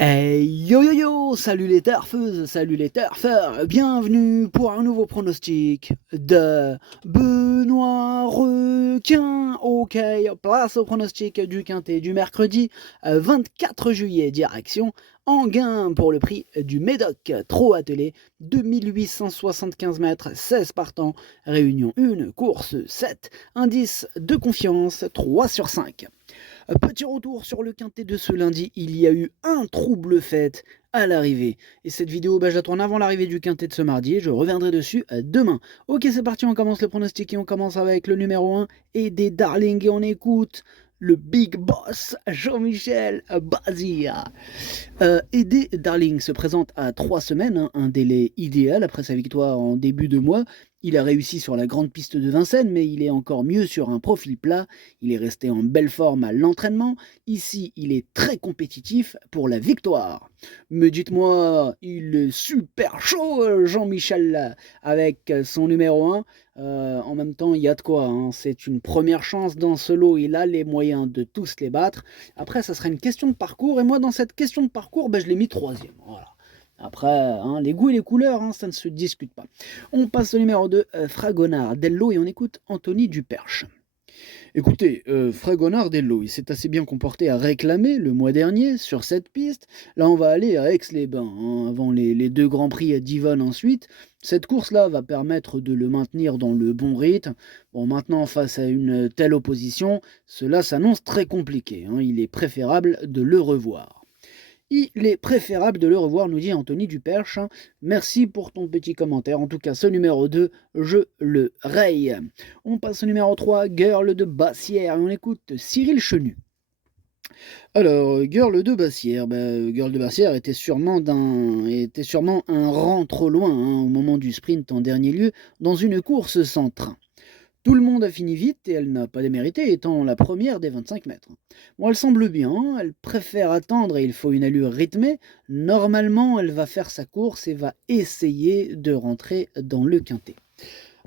Hey yo yo yo, salut les turfeuses, salut les turfeurs, bienvenue pour un nouveau pronostic de Benoît Requin. Ok, place au pronostic du quintet du mercredi 24 juillet, direction Enghien pour le prix du Médoc, trop attelé, 2875 mètres, 16 partants, réunion 1, course 7, indice de confiance 3 sur 5. Petit retour sur le quintet de ce lundi, il y a eu un trouble fait à l'arrivée. Et cette vidéo, je la tourne avant l'arrivée du quintet de ce mardi et je reviendrai dessus demain. Ok, c'est parti, on commence le pronostic et on commence avec le numéro 1 et des darlings et on écoute le big boss Jean-Michel Bazir. Eddie Darling se présente à 3 semaines, un délai idéal après sa victoire en début de mois. Il a réussi sur la grande piste de Vincennes, mais il est encore mieux sur un profil plat. Il est resté en belle forme à l'entraînement. Ici, il est très compétitif pour la victoire. Mais dites-moi, il est super chaud, Jean-Michel, avec son numéro 1. En même temps, il y a de quoi. C'est une première chance dans ce lot. Il a les moyens de tous les battre. Après, ça sera une question de parcours. Et moi, dans cette question de parcours, je l'ai mis troisième. Voilà. Après, les goûts et les couleurs, ça ne se discute pas. On passe au numéro 2, Fragonard Dello, et on écoute Anthony Duperche. Écoutez, Fragonard Dello, il s'est assez bien comporté à réclamer le mois dernier sur cette piste. Là, on va aller à Aix-les-Bains, avant les deux Grands Prix d'Yvonne ensuite. Cette course-là va permettre de le maintenir dans le bon rythme. Bon, maintenant, face à une telle opposition, cela s'annonce très compliqué. Il est préférable de le revoir. Il est préférable de le revoir, nous dit Anthony Duperche. Merci pour ton petit commentaire. En tout cas, ce numéro 2, je le raye. On passe au numéro 3, Girl de Bassière. Et on écoute Cyril Chenu. Alors, Girl de Bassière. Girl de Bassière était sûrement un rang trop loin au moment du sprint en dernier lieu dans une course sans train. Tout le monde a fini vite et elle n'a pas démérité, étant la première des 25 mètres. Bon, elle semble bien, elle préfère attendre et il faut une allure rythmée. Normalement, elle va faire sa course et va essayer de rentrer dans le quintet.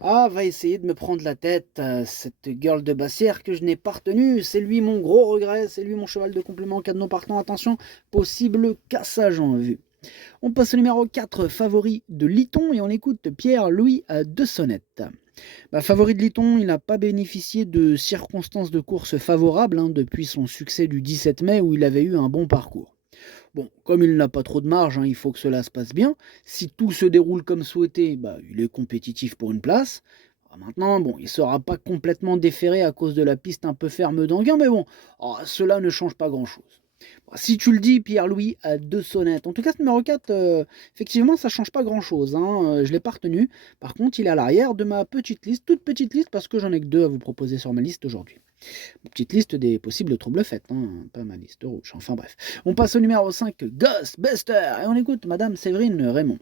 Ah, va essayer de me prendre la tête, cette girl de Bassière que je n'ai pas retenue. C'est lui mon gros regret, c'est lui mon cheval de complément, cadenas partant. Attention, possible cassage en vue. On passe au numéro 4, favori de Liton, et on écoute Pierre-Louis de Sonnette. Favori de Liton, il n'a pas bénéficié de circonstances de course favorables depuis son succès du 17 mai où il avait eu un bon parcours. Bon, comme il n'a pas trop de marge, il faut que cela se passe bien. Si tout se déroule comme souhaité, il est compétitif pour une place. Maintenant, il ne sera pas complètement déféré à cause de la piste un peu ferme d'Enghien, mais bon, cela ne change pas grand-chose. Si tu le dis, Pierre-Louis a 2 sonnettes. En tout cas, ce numéro 4, effectivement, ça change pas grand-chose. Je ne l'ai pas retenu. Par contre, il est à l'arrière de ma petite liste, toute petite liste, parce que j'en ai que 2 à vous proposer sur ma liste aujourd'hui. Petite liste des possibles troubles faits, pas ma liste rouge. Enfin bref. On passe au numéro 5, Ghostbuster. Et on écoute Madame Séverine Raymond.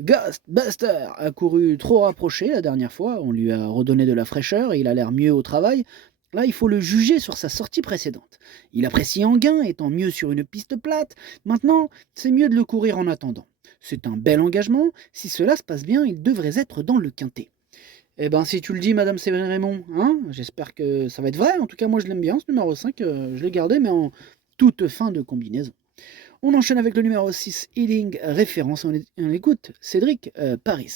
Ghostbuster a couru trop rapproché la dernière fois. On lui a redonné de la fraîcheur et il a l'air mieux au travail. Là, il faut le juger sur sa sortie précédente. Il apprécie Enghien, étant mieux sur une piste plate. Maintenant, c'est mieux de le courir en attendant. C'est un bel engagement. Si cela se passe bien, il devrait être dans le quintet. Eh ben, si tu le dis, Madame Séverine Raymond, j'espère que ça va être vrai. En tout cas, moi, je l'aime bien, ce numéro 5. Je l'ai gardé, mais en toute fin de combinaison. On enchaîne avec le numéro 6, Healing Référence. On écoute Cédric Paris.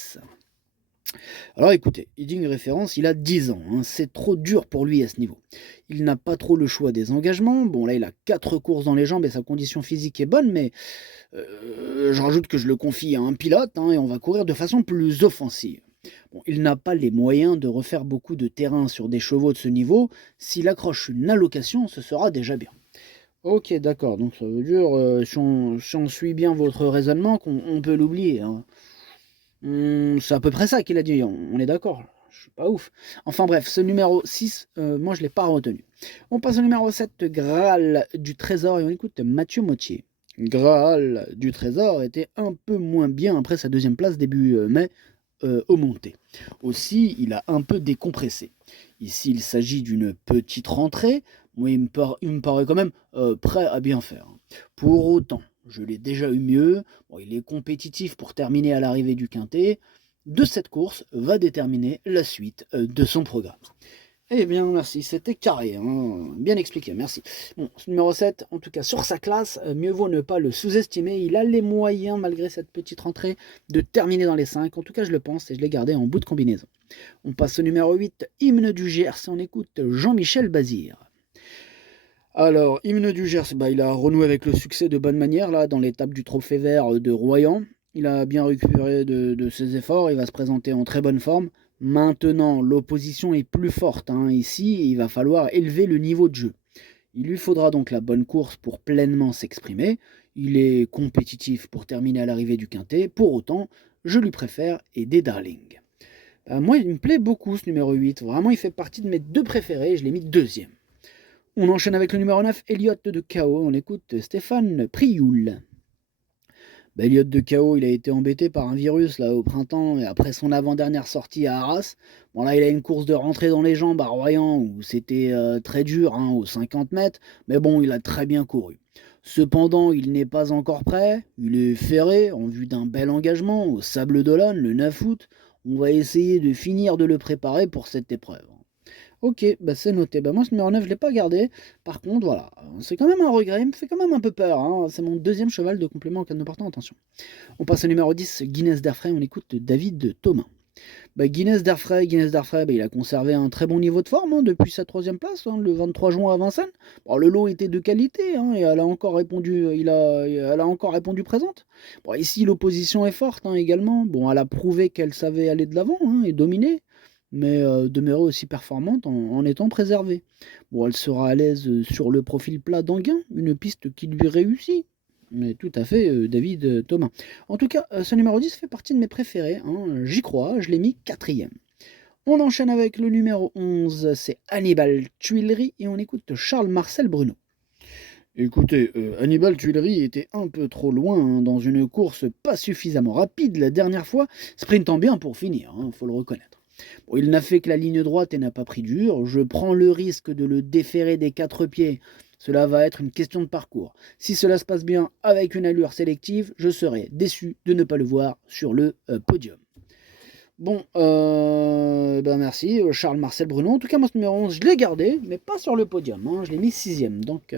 Alors écoutez, Healing Référence, il a 10 ans. C'est trop dur pour lui à ce niveau. Il n'a pas trop le choix des engagements. Bon, là, il a 4 courses dans les jambes et sa condition physique est bonne, mais je rajoute que je le confie à un pilote et on va courir de façon plus offensive. Bon, il n'a pas les moyens de refaire beaucoup de terrain sur des chevaux de ce niveau. S'il accroche une allocation, ce sera déjà bien. Ok, d'accord. Donc ça veut dire, si on suit bien votre raisonnement, qu'on peut l'oublier. C'est à peu près ça qu'il a dit. On est d'accord. Je suis pas ouf. Enfin bref, ce numéro 6, moi je ne l'ai pas retenu. On passe au numéro 7, Graal du Trésor, et on écoute Mathieu Mottier. Graal du Trésor était un peu moins bien après sa deuxième place début mai au monté. Aussi, il a un peu décompressé. Ici, il s'agit d'une petite rentrée. Moi, il me paraît quand même prêt à bien faire. Pour autant, je l'ai déjà eu mieux. Bon, il est compétitif pour terminer à l'arrivée du quintet. De cette course va déterminer la suite de son programme. Eh bien, merci, c'était carré, hein, bien expliqué, merci. Bon, ce numéro 7, en tout cas sur sa classe, mieux vaut ne pas le sous-estimer. Il a les moyens, malgré cette petite rentrée, de terminer dans les 5. En tout cas, je le pense et je l'ai gardé en bout de combinaison. On passe au numéro 8, hymne du Gers. On écoute Jean-Michel Bazir. Alors, hymne du Gers, bah, il a renoué avec le succès de bonne manière là, dans l'étape du Trophée Vert de Royan. Il a bien récupéré de ses efforts, il va se présenter en très bonne forme. Maintenant, l'opposition est plus forte, hein. Ici, il va falloir élever le niveau de jeu. Il lui faudra donc la bonne course pour pleinement s'exprimer. Il est compétitif pour terminer à l'arrivée du quintet. Pour autant, je lui préfère Aider Darling. Moi, il me plaît beaucoup ce numéro 8. Vraiment, il fait partie de mes deux préférés. Je l'ai mis deuxième. On enchaîne avec le numéro 9, Elliot de Chaos. On écoute Stéphane Prioul. Elliot de Chaos, il a été embêté par un virus là au printemps et après son avant-dernière sortie à Arras. Bon là, il a une course de rentrée dans les jambes à Royan où c'était très dur, hein, aux 50 mètres. Mais bon, il a très bien couru. Cependant, il n'est pas encore prêt. Il est ferré en vue d'un bel engagement au Sable d'Olonne le 9 août. On va essayer de finir de le préparer pour cette épreuve. Ok, bah c'est noté. Bah moi ce numéro 9 je ne l'ai pas gardé. Par contre, voilà, c'est quand même un regret, il me fait quand même un peu peur, hein. C'est mon deuxième cheval de complément en cas de ne portant attention. On passe au numéro 10, Guinness d'Airfray, on écoute David Thomas. Guinness d'Airfray, il a conservé un très bon niveau de forme, hein, depuis sa troisième place, hein, le 23 juin à Vincennes. Bon, le lot était de qualité, hein, et elle a encore répondu, elle a encore répondu présente. Bon, ici l'opposition est forte, hein, également. Bon, elle a prouvé qu'elle savait aller de l'avant, hein, et dominer, mais demeurer aussi performante en étant préservée. Bon, elle sera à l'aise sur le profil plat d'Anguin, une piste qui lui réussit. Mais tout à fait, David Thomas. En tout cas, ce numéro 10 fait partie de mes préférés, hein, j'y crois, je l'ai mis quatrième. On enchaîne avec le numéro 11, c'est Hannibal Tuileries, et on écoute Charles-Marcel Bruno. Écoutez, Hannibal Tuileries était un peu trop loin, hein, dans une course pas suffisamment rapide la dernière fois, sprintant bien pour finir, hein, faut le reconnaître. Bon, il n'a fait que la ligne droite et n'a pas pris dur. Je prends le risque de le déférer des quatre pieds. Cela va être une question de parcours. Si cela se passe bien avec une allure sélective, je serai déçu de ne pas le voir sur le podium. Bon, merci, Charles-Marcel Bruno. En tout cas, moi, ce numéro 11, je l'ai gardé, mais pas sur le podium, hein. Je l'ai mis sixième. Donc,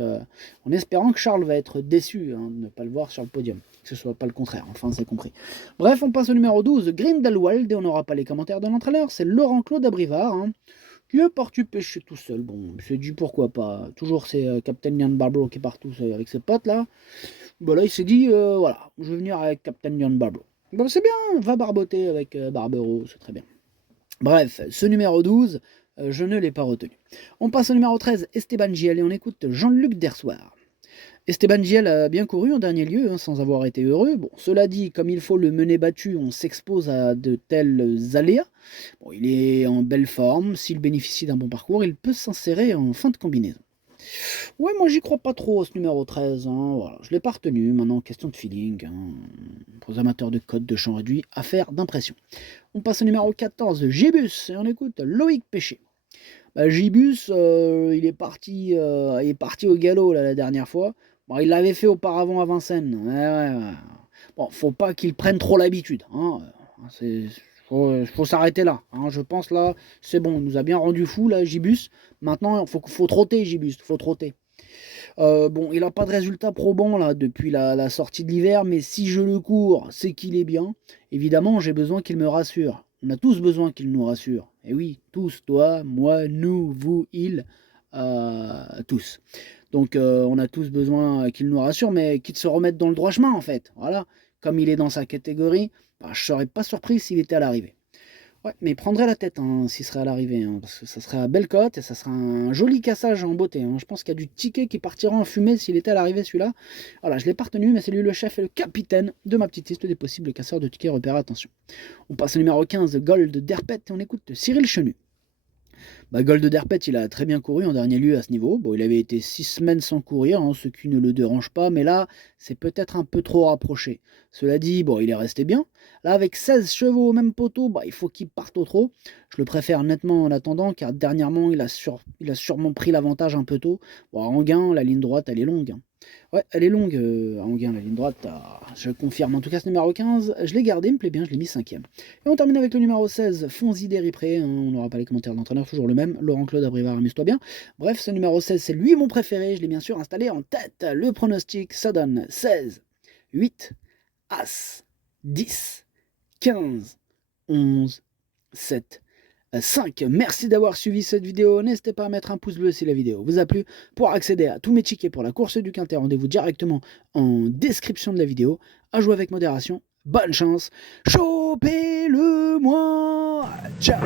en espérant que Charles va être déçu, hein, de ne pas le voir sur le podium. Que ce soit pas le contraire, enfin, c'est compris. Bref, on passe au numéro 12, Grindelwald, et on n'aura pas les commentaires de l'entraîneur. C'est Laurent-Claude Abrivard, hein, qui est parti pêcher tout seul. Bon, il s'est dit pourquoi pas. Toujours, c'est Captain Jan Barbro qui est partout avec ses potes, là. Bon, là, il s'est dit, voilà, je vais venir avec Captain Jan Barbro. Bon, c'est bien, va barboter avec Barbero, c'est très bien. Bref, ce numéro 12, je ne l'ai pas retenu. On passe au numéro 13, Esteban Giel, et on écoute Jean-Luc Dersoir. Esteban Giel a bien couru en dernier lieu, hein, sans avoir été heureux. Bon, cela dit, comme il faut le mener battu, on s'expose à de tels aléas. Bon, il est en belle forme, s'il bénéficie d'un bon parcours, il peut s'insérer en fin de combinaison. Ouais, moi j'y crois pas trop ce numéro 13, hein, voilà. Je l'ai pas retenu, maintenant question de feeling, hein. Pour les amateurs de code de champ réduit, affaire d'impression. On passe au numéro 14, Gibus, et on écoute Loïc Péché. Gibus, il est parti au galop là, la dernière fois. Bon, il l'avait fait auparavant à Vincennes. Ouais. Bon, faut pas qu'il prenne trop l'habitude, hein. Faut s'arrêter là, hein. Je pense là, c'est bon, il nous a bien rendu fou là, Gibus. Maintenant, faut trotter, Gibus, faut trotter. Bon, il n'a pas de résultat probant là depuis la sortie de l'hiver, mais si je le cours, c'est qu'il est bien. Évidemment, j'ai besoin qu'il me rassure. On a tous besoin qu'il nous rassure. Et oui, tous, toi, moi, nous, vous, il, tous. Donc on a tous besoin qu'il nous rassure, mais qu'il se remette dans le droit chemin en fait. Voilà, comme il est dans sa catégorie, je ne serais pas surpris s'il était à l'arrivée. Ouais, mais il prendrait la tête, hein, s'il serait à l'arrivée, hein, parce que ça serait à belle cote et ça serait un joli cassage en beauté, hein. Je pense qu'il y a du ticket qui partira en fumée s'il était à l'arrivée celui-là. Voilà, je l'ai pas retenu, mais c'est lui le chef et le capitaine de ma petite liste des possibles casseurs de tickets repérés. Attention. On passe au numéro 15, Gold Derpet, et on écoute Cyril Chenu. Gold Derpet, il a très bien couru en dernier lieu à ce niveau. Bon, il avait été 6 semaines sans courir, hein, ce qui ne le dérange pas, mais là, c'est peut-être un peu trop rapproché. Cela dit, bon, il est resté bien. Là, avec 16 chevaux au même poteau, il faut qu'il parte au trot. Je le préfère nettement en attendant, car dernièrement, il a sûrement pris l'avantage un peu tôt. Bon, à Anguin, la ligne droite, elle est longue, hein. Ouais, elle est longue, à Anguin, la ligne droite, je confirme. En tout cas, ce numéro 15, je l'ai gardé, il me plaît bien, je l'ai mis 5ème. Et on termine avec le numéro 16, Fonzi Deripré, hein, on n'aura pas les commentaires de l'entraîneur, toujours le même. même. Laurent-Claude Abrivard, amuse-toi bien. Bref, ce numéro 16, c'est lui mon préféré. Je l'ai bien sûr installé en tête. Le pronostic, ça donne 16, 8, As, 10, 15, 11, 7, 5. Merci d'avoir suivi cette vidéo. N'hésitez pas à mettre un pouce bleu si la vidéo vous a plu. Pour accéder à tous mes tickets pour la course du Quintet, rendez-vous directement en description de la vidéo. À jouer avec modération. Bonne chance. Chopez-le moi. Ciao.